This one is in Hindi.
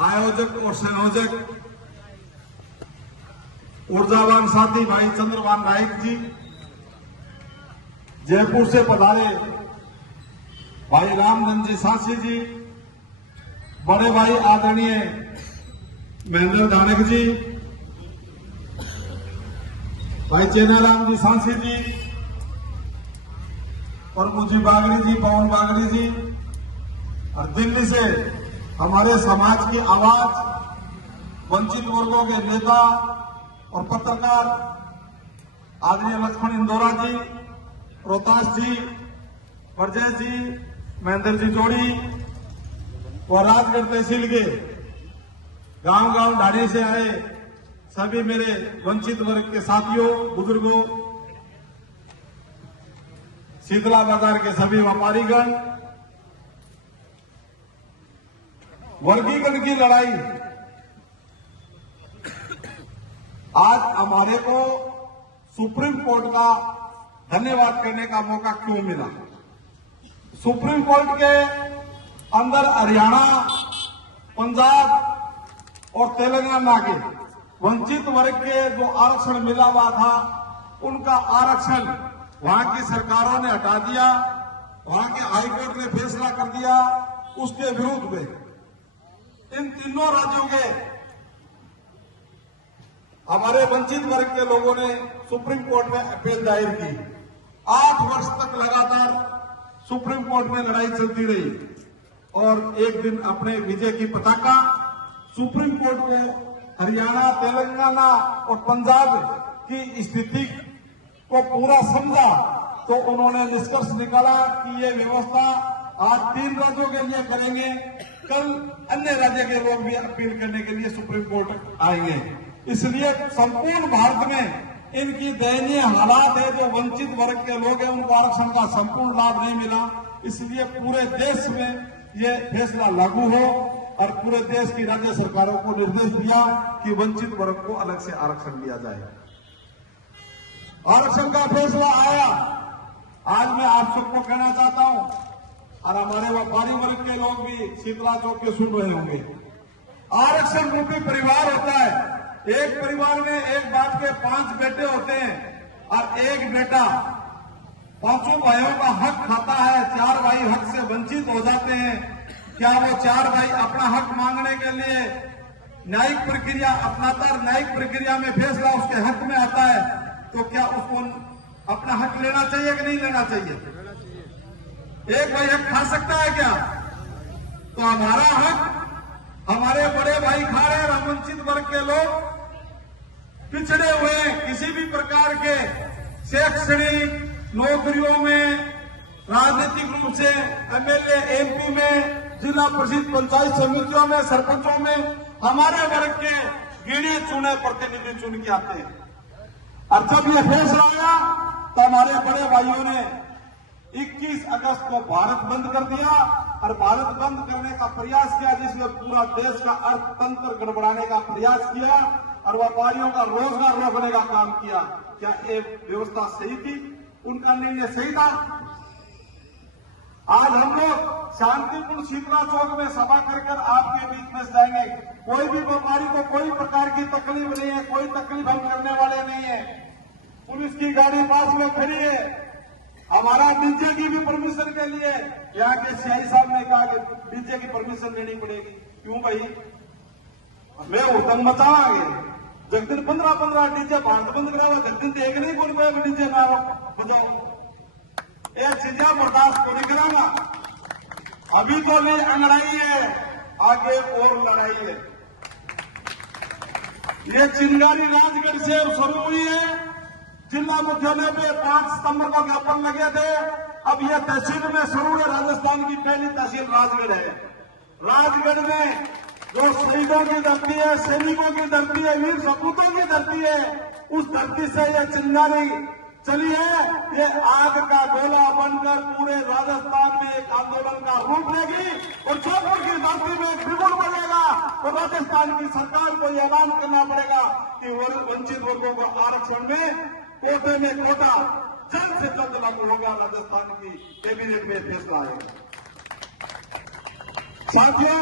आयोजक और संयोजक ऊर्जावान साथी भाई चंद्रभान नाइक जी, जयपुर से पधारे भाई रामधन जी सांसी जी, बड़े भाई आदरणीय महेंद्र धानक जी, भाई चेनाराम जी सांसी जी, प्रभु जी बागड़ी जी, पवन बागड़ी जी, और दिल्ली से हमारे समाज की आवाज, वंचित वर्गों के नेता और पत्रकार आदरणीय लक्ष्मण इंदौरा जी, रोहतास जी, परजय जी, महेंद्र जी जोड़ी और राजगढ़ तहसील के गांव गांव ढाणी से आए सभी मेरे वंचित वर्ग के साथियों, बुजुर्गों, शीतला बाजार के सभी व्यापारीगण, वर्गीकरण की लड़ाई आज हमारे को सुप्रीम कोर्ट का धन्यवाद करने का मौका क्यों मिला। सुप्रीम कोर्ट के अंदर हरियाणा, पंजाब और तेलंगाना के वंचित वर्ग के जो आरक्षण मिला हुआ था, उनका आरक्षण वहां की सरकारों ने हटा दिया, वहां के हाईकोर्ट ने फैसला कर दिया। उसके विरुद्ध में इन तीनों राज्यों के हमारे वंचित वर्ग के लोगों ने सुप्रीम कोर्ट में अपील दायर की। 8 वर्ष तक लगातार सुप्रीम कोर्ट में लड़ाई चलती रही और एक दिन अपने विजय की पताका सुप्रीम कोर्ट को हरियाणा, तेलंगाना और पंजाब की स्थिति को पूरा समझा तो उन्होंने निष्कर्ष निकाला कि ये व्यवस्था आज 3 राज्यों के लिए करेंगे, कल अन्य राज्य के लोग भी अपील करने के लिए सुप्रीम कोर्ट आएंगे। इसलिए संपूर्ण भारत में इनकी दयनीय हालात है, जो वंचित वर्ग के लोग हैं उनको आरक्षण का संपूर्ण लाभ नहीं मिला। इसलिए पूरे देश में ये फैसला लागू हो और पूरे देश की राज्य सरकारों को निर्देश दिया कि वंचित वर्ग को अलग से आरक्षण दिया जाए। आरक्षण का फैसला आया। आज मैं आप सबको कहना चाहता हूं और हमारे व्यापारी वर्ग के लोग भी शीतला चौक के सुन रहे होंगे, आरक्षण रूपी परिवार होता है। एक परिवार में एक बाप के 5 बेटे होते हैं और एक बेटा 5 भाइयों का हक खाता है। 4 भाई हक से वंचित हो जाते हैं। क्या वो 4 भाई अपना हक मांगने के लिए न्यायिक प्रक्रिया अपनाता है? न्यायिक प्रक्रिया में फैसला उसके हक में आता है तो क्या उसको अपना हक लेना चाहिए कि नहीं लेना चाहिए? एक भाई हक खा सकता है क्या? तो हमारा हक हमारे बड़े भाई खा रहे हैं। वंचित वर्ग के लोग पिछड़े हुए किसी भी प्रकार के शैक्षणिक नौकरियों में, राजनीतिक रूप से एमएलए, एमपी में, जिला परिषद, पंचायत समितियों में, सरपंचों में हमारे वर्ग के गिने चुने प्रतिनिधि चुन के आते हैं। और जब यह फैसला आया तो हमारे बड़े भाइयों ने 21 अगस्त को भारत बंद कर दिया और भारत बंद करने का प्रयास किया, जिसमें पूरा देश का अर्थतंत्र गड़बड़ाने का प्रयास किया और व्यापारियों का रोजगार रोकने का काम किया। क्या ये व्यवस्था सही थी? उनका निर्णय सही था? आज हम लोग शांतिपूर्ण शीतला चौक में सभा कर आपके बीच में जाएंगे। कोई भी व्यापारी को कोई प्रकार की तकलीफ नहीं है, कोई तकलीफ हम करने वाले नहीं है। पुलिस की गाड़ी पास में खड़ी है। हमारा डीजे की भी परमिशन के लिए यहाँ के सीआई साहब ने कहा कि डीजे की परमिशन लेनी पड़ेगी। क्यों भाई? मैं उतंग मचावांगे। जब दिन 15 डीजे भारत बंद करा हुआ, जब दिन देख नहीं बोल पाए डीजे ना बजाओ, ये चीजें बर्दाश्त को नहीं कराना। अभी तो नहीं अंगड़ाई है, आगे और लड़ाई है। ये चिंगारी राजगढ़ से शुरू हुई है। जिला मुख्यालय पे 5 सितंबर को ज्ञापन लगे थे। अब यह तहसील में शुरू है। राजस्थान की पहली तहसील राजगढ़ है। राजगढ़ में जो शहीदों की धरती है, सैनिकों की धरती है, वीर सपूतों की धरती है, उस धरती से यह चिंगारी चली है। ये आग का गोला बनकर पूरे राजस्थान में एक आंदोलन का रूप लेगी और जयपुर की धरती में एक बिगुल बनेगा और राजस्थान की सरकार को यह ऐलान करना पड़ेगा कि वंचित वर्गों को आरक्षण में कोटे में कोटा जल्द से जल्द लागू होगा। राजस्थान की कैबिनेट में फैसला आएगा। साथियों,